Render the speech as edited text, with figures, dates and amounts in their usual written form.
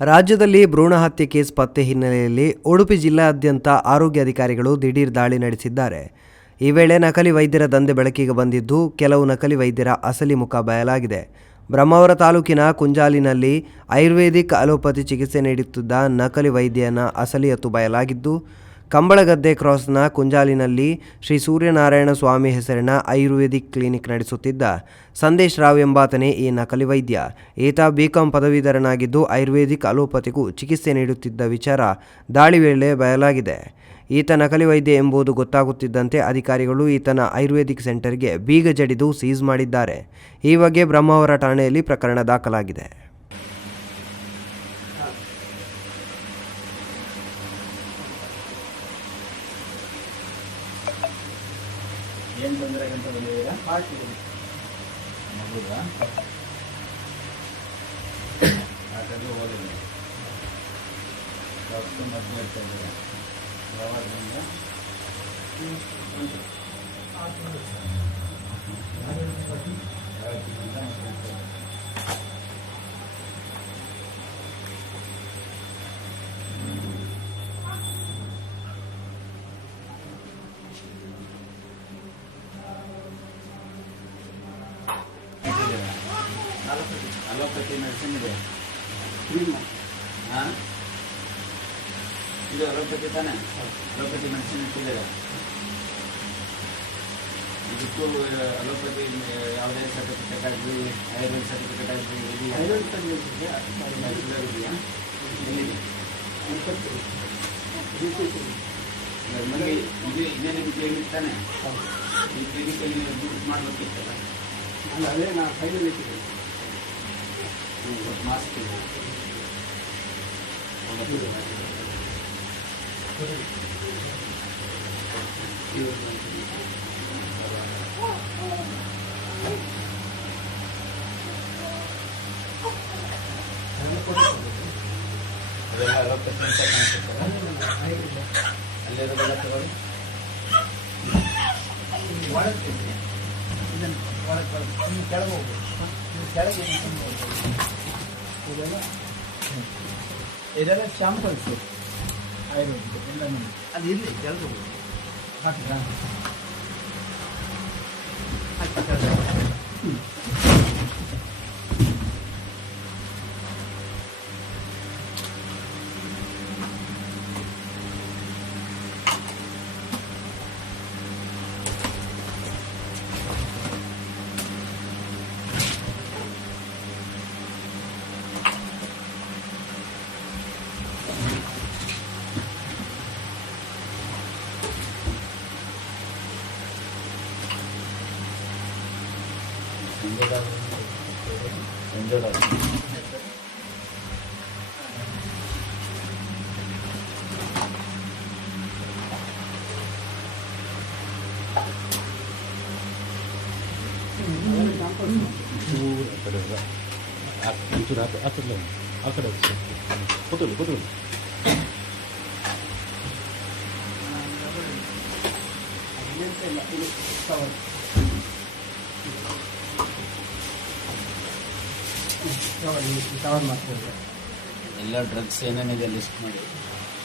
ರಾಜ್ಯದಲ್ಲಿ ಭ್ರೂಣ ಹತ್ಯೆ ಕೇಸ್ ಪತ್ತೆ ಹಿನ್ನೆಲೆಯಲ್ಲಿ ಉಡುಪಿ ಜಿಲ್ಲಾದ್ಯಂತ ಆರೋಗ್ಯ ಅಧಿಕಾರಿಗಳು ದಿಢೀರ್ ದಾಳಿ ನಡೆಸಿದ್ದಾರೆ. ಈ ವೇಳೆ ನಕಲಿ ವೈದ್ಯರ ದಂಧೆ ಬೆಳಕಿಗೆ ಬಂದಿದ್ದು, ಕೆಲವು ನಕಲಿ ವೈದ್ಯರ ಅಸಲಿ ಮುಖ ಬಯಲಾಗಿದೆ. ಬ್ರಹ್ಮಾವರ ತಾಲೂಕಿನ ಕುಂಜಾಲಿನಲ್ಲಿ ಆಯುರ್ವೇದಿಕ್ ಅಲೋಪತಿ ಚಿಕಿತ್ಸೆ ನೀಡುತ್ತಿದ್ದ ನಕಲಿ ವೈದ್ಯನ ಅಸಲಿಯತ್ತು ಬಯಲಾಗಿದ್ದು, ಕಂಬಳಗದ್ದೆ ಕ್ರಾಸ್ನ ಕುಂಜಾಲಿನಲ್ಲಿ ಶ್ರೀ ಸೂರ್ಯನಾರಾಯಣ ಸ್ವಾಮಿ ಹೆಸರಿನ ಆಯುರ್ವೇದಿಕ್ ಕ್ಲಿನಿಕ್ ನಡೆಸುತ್ತಿದ್ದ ಸಂದೇಶ್ ರಾವ್ ಎಂಬಾತನೇ ಈ ನಕಲಿ ವೈದ್ಯ. ಈತ ಬಿಕಾಂ ಪದವೀಧರನಾಗಿದ್ದು ಆಯುರ್ವೇದಿಕ್ ಅಲೋಪತಿಗೂ ಚಿಕಿತ್ಸೆ ನೀಡುತ್ತಿದ್ದ ವಿಚಾರ ದಾಳಿ ವೇಳೆ ಬಯಲಾಗಿದೆ. ಈತ ನಕಲಿ ವೈದ್ಯ ಎಂಬುದು ಗೊತ್ತಾಗುತ್ತಿದ್ದಂತೆ ಅಧಿಕಾರಿಗಳು ಈತನ ಆಯುರ್ವೇದಿಕ್ ಸೆಂಟರ್ಗೆ ಬೀಗ ಜಡಿದು ಸೀಸ್ ಮಾಡಿದ್ದಾರೆ. ಈ ಬಗ್ಗೆ ಬ್ರಹ್ಮಾವರ ಠಾಣೆಯಲ್ಲಿ ಪ್ರಕರಣ ದಾಖಲಾಗಿದೆ. ಏನು ತೊಂದರೆ ಗಂಟೆ ಬಂದಿದ್ದೀರಾ? ಮಗುದಾ ಆಟದ್ದು ಓದಿಲ್ಲ ಡಾಕ್ಟರ್ ಮದ್ದು ಹೇಳ್ತಾ ಇದ್ದೀರಾ? ಯಾವಾಗದಿಂದ? ಅಲೋಪತಿ ಮೆಡಿಸಿನ್ ಇದೆ. ಹಾಂ, ಇದು ಅಲೋಪತಿ ತಾನೆ? ಅಲೋಪತಿ ಮೆಡಿಸಿನ್ ಇಟ್ಟಿದ್ದಾರೆ. ಇದಕ್ಕೂ ಅಲೋಪತಿ ಯಾವುದೇ ಸರ್ಟಿಫಿಕೇಟ್ ಆಗಲಿ, ಆಯುರ್ವೇದ ಸರ್ಟಿಫಿಕೇಟ್ ಆಗಲಿ ಇದೆಯಾ? ಇದೆಯಾ? ಎಲ್ಲಿದೆ? ನಮಗೆ ಇದು ಇದೇ ನಿಮ್ಮ ಕ್ಲಿನಿಕ್ ತಾನೆ? ಈ ಕ್ಲಿನಿಕಲ್ಲಿ ಬುಕ್ ಮಾಡಬೇಕಿತ್ತಲ್ಲ? ಅಲ್ಲ, ಅದೇ ನಾ ಫೈನಲ್ ಇಟ್ಟಿದ್ದೆ. ಮಾಸ್ಕ್ ಇದೆ. ಅದೆಲ್ಲ ಅಲೋಪತಿ ಅಂತ ಕಾಣಿಸುತ್ತಲ್ಲ, ಅಲ್ಲಿರೋದೆಲ್ಲ ತಗೊಳ್ಳಿ. ಇದೆಲ್ಲ ಶಾಂಪಲ್ಸ್ ಆಯುರ್ವೇದಿಕ್ ಎಲ್ಲ ಅದು ಇಲ್ಲಿ ಕೆಲಸ ಹಾಕಿದ್ರಾ? ಒಂಚೂರು ಆ ಕಡೆ ಕೂತ್ಕೊಳ್ಳಿ. ಎಲ್ಲ ಡ್ರಗ್ಸ್ ಏನೇನಿದೆ ಲಿಸ್ಟ್ ಮಾಡಿ.